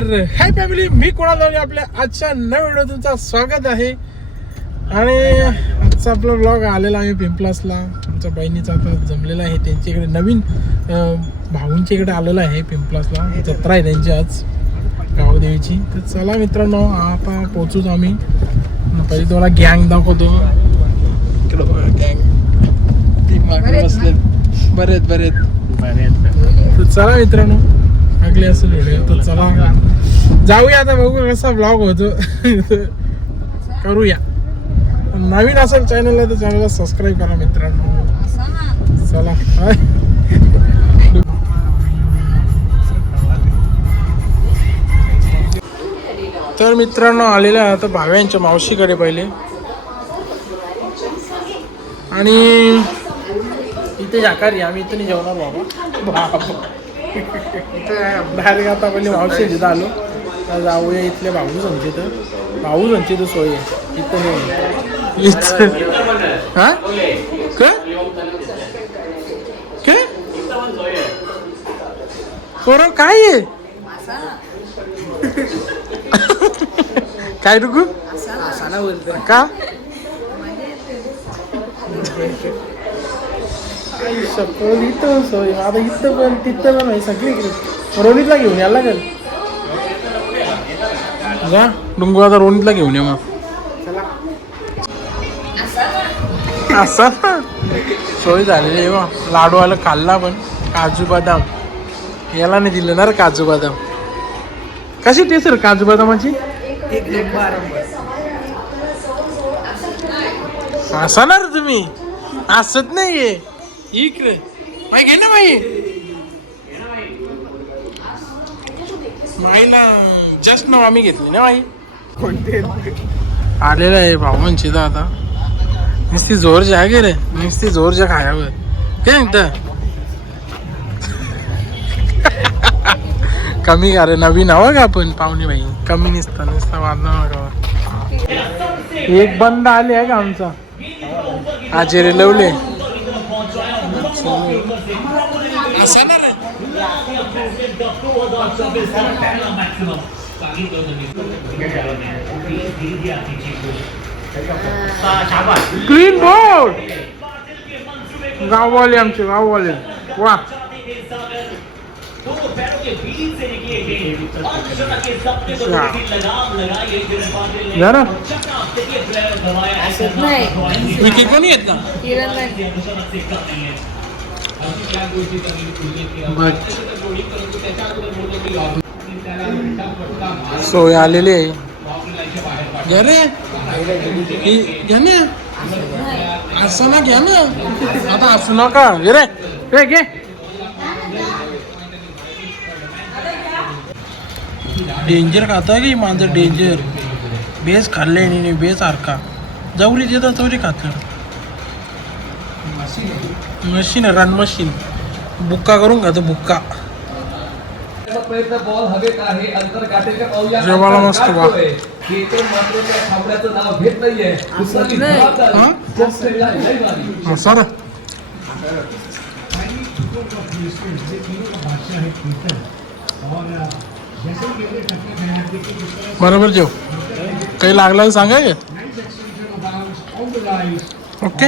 तर hi family, मी कुणाल दावले आपल्या आजच्या नव्या व्हिडिओ तुमचं स्वागत आहे. आणि आजचा आपला ब्लॉग आलेला आहे पिंपलासला. आमच्या बहिणीचा आता जमलेला आहे, त्यांच्याकडे नवीन भाऊंच्या इकडे आलेला आहे. पिंपलासला जत्रा आहे त्यांची आज गावदेवीची. तर चला मित्रांनो, आता पोचूच आम्ही. पहिले तुम्हाला गँग दाखवतो. इकडं बघा गँग, ती मागे बसले बरेच. तर चला मित्रांनो, लागले असेल व्हिडिओ तर चला जाऊया. आता बघू कसा ब्लॉग होतो. करूया. नवीन असेल चॅनलला तर चॅनलला सबस्क्राईब करा मित्रांनो. चला तर मित्रांनो आलेले आहे आता भाव्यांच्या मावशीकडे पहिले. आणि इथे जाकारी आम्ही इथे नाही जेवणार बाबा. डायरेक्ट आता पहिले मावशी तिथं आलो तर जाऊया. इथले भाऊ संची तर सोय आहे इथं नाही. हा काय पोरं काय आहे काय रुकू का इथं सोय. आता इथं पण तिथं पण सगळी रोनीतला घेऊन यायला लागेल. जा डुंगू आता रोनीतला घेऊन ये मग. असं सोय झालेली आहे बा. लाडू आला खाल्ला पण काजू बदाम याला नाही दिलं ना रे. काजू बदाम कशी टेस्ट रे काजू बदामाची. असं ना रे तुम्ही असत नाहीये इकडे माही घे ना माईला जस्ट नाव आम्ही घेतली ना माई. कोणते आलेलं आहे भावांची तर आता नुसती जोर जा गे रे. नुसती जोर जा खायावर काय म्हणतं. कमी का रे नवीन हवं का आपण पाहुणे बाई. कमी नुसता वाजणार. एक बंद आले आहे का आमचा आजेरे लवले. असं ना रे क्लीन बोर्ड. गाववाले आमचे गाववाले वा. जरा विकेट पण येत का. सोय आलेली आहे. घ्या रे घ्या ना. असं ना घ्या ना. आता असू नका घे रे घे. डेंजर खाता की माझं डेंजर. बेस खाल्ले नाही बेस सारखा जवळी देतात तवरी खातं. मशीन रन मशीन बुक्का करून खातो बुक्का. जेवायला मस्त वा. सर बरोबर जेव. काही लागलं तर सांगा. ओके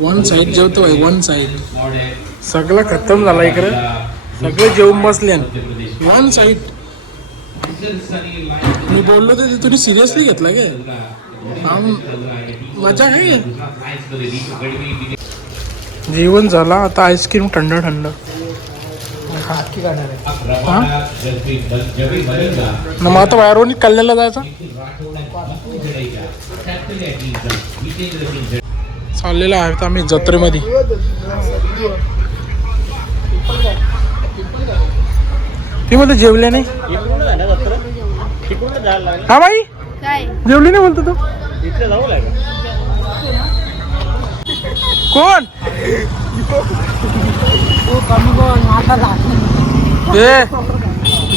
वन साईड जेवतो आहे. वन साईड सगळं खतम झाला इकडे. सगळे जेवून बसले वन साईड. मी बोललो तर तुम्ही सिरियसली घेतला काय. मजा आहे. जेवण झाला आता आईस्क्रीम थंड. मग आता वायरोनी कल्याणला जायचं चाललेलं आहे. तर आम्ही जत्रेमध्ये ती मध्ये जेवले नाही. हा बाई जेवली नाही बोलतो तू. कोण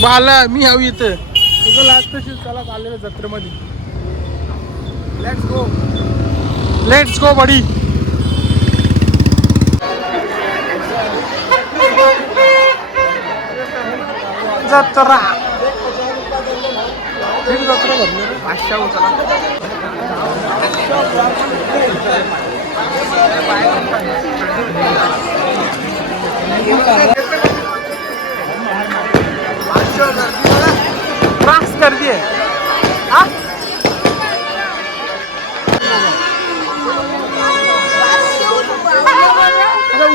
बाला मी हवी इथं तुझं लास्ट चला चाललेलं जत्रेमध्ये. लेट्स गो बडी. जत्रा भरली त्रास गर्दी आहे हा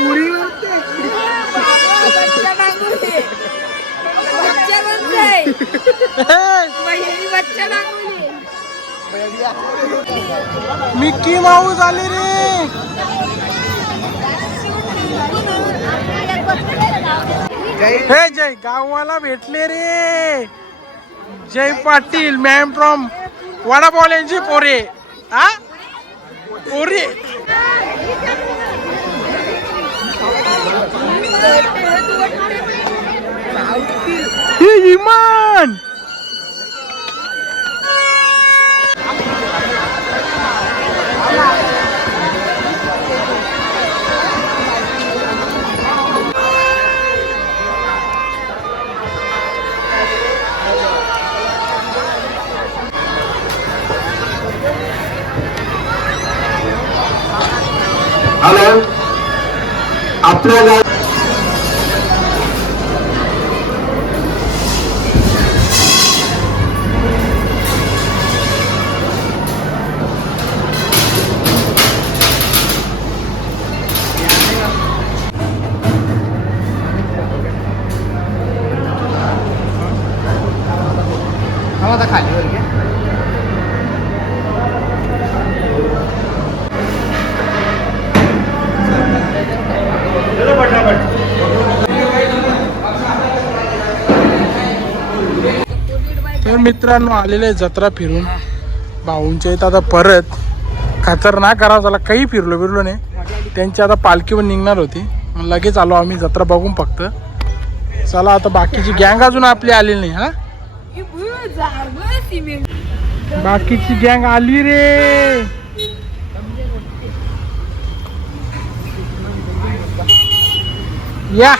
उडी मिक्की माऊस आले रे हे जय गावाला भेटले रे जय पाटील मॅम फ्रॉम वडापावल्यांची पोरे हा पोरे हे इमान हॅलो आपल्याला खाली वर घ्या तर मित्रांनो आलेले जत्रा फिरून भाऊंच्या इथं आता परत खतरनाक करावं झाला काही फिरलो नाही त्यांची आता पालखी पण निघणार होती मग लगेच आलो आम्ही जत्रा बघून फक्त चला आता बाकीची गँग अजून आपली आलेली नाही हा बाकीची गँग आली रे या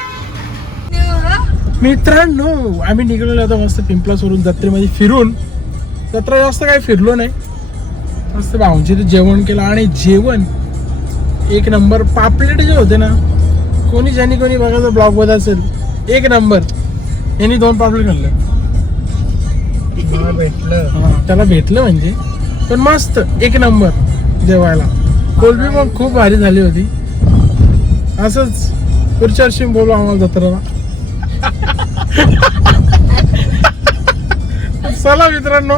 मित्रांनो आम्ही निघालेलो आता मस्त पिंपलासवरून जत्रेमध्ये फिरून जत्रा जास्त काही फिरलो नाही मस्त भाऊंची तर जेवण केलं आणि जेवण एक नंबर पापलेट जे होते ना कोणी ज्यांनी कोणी बघायचं ब्लॉग बघत असेल एक नंबर यांनी 2 पापलेट खाल्ले भेटलं त्याला भेटलं म्हणजे पण मस्त एक नंबर जेवायला कोलबी पण खूप भारी झाली होती असंच पुढच्या वर्षी बोलू आम्हाला जत्रेला चला मित्रांनो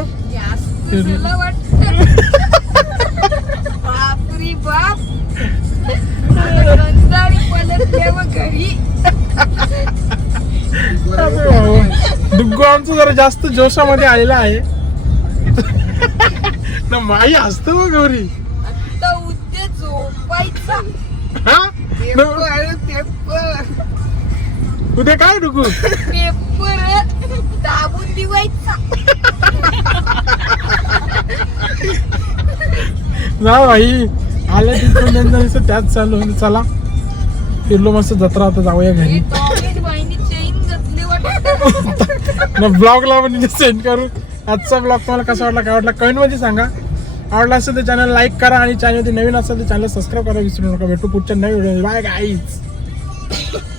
दुग्गू आमचं जरा जास्त जोशामध्ये आलेला आहे ना माई असतं मग गौरी उद्या काय डुकू दाबून दिवायचा ना भाई आल्या तिथून त्यांचं त्याच चालू चला फिरलो मस्त जत्रा आता जाऊया घरी ब्लॉगला पण सेंड करू आजचा ब्लॉग तुम्हाला कसा वाटला काय वाटला कमेंट मध्ये सांगा आवडला असेल तर चॅनल लाईक करा आणि चॅनल नवीन असेल तर चॅनल सबस्क्राईब करा विसरू नका भेटू पुढच्या नवीन व्हिडिओ बाय गाईज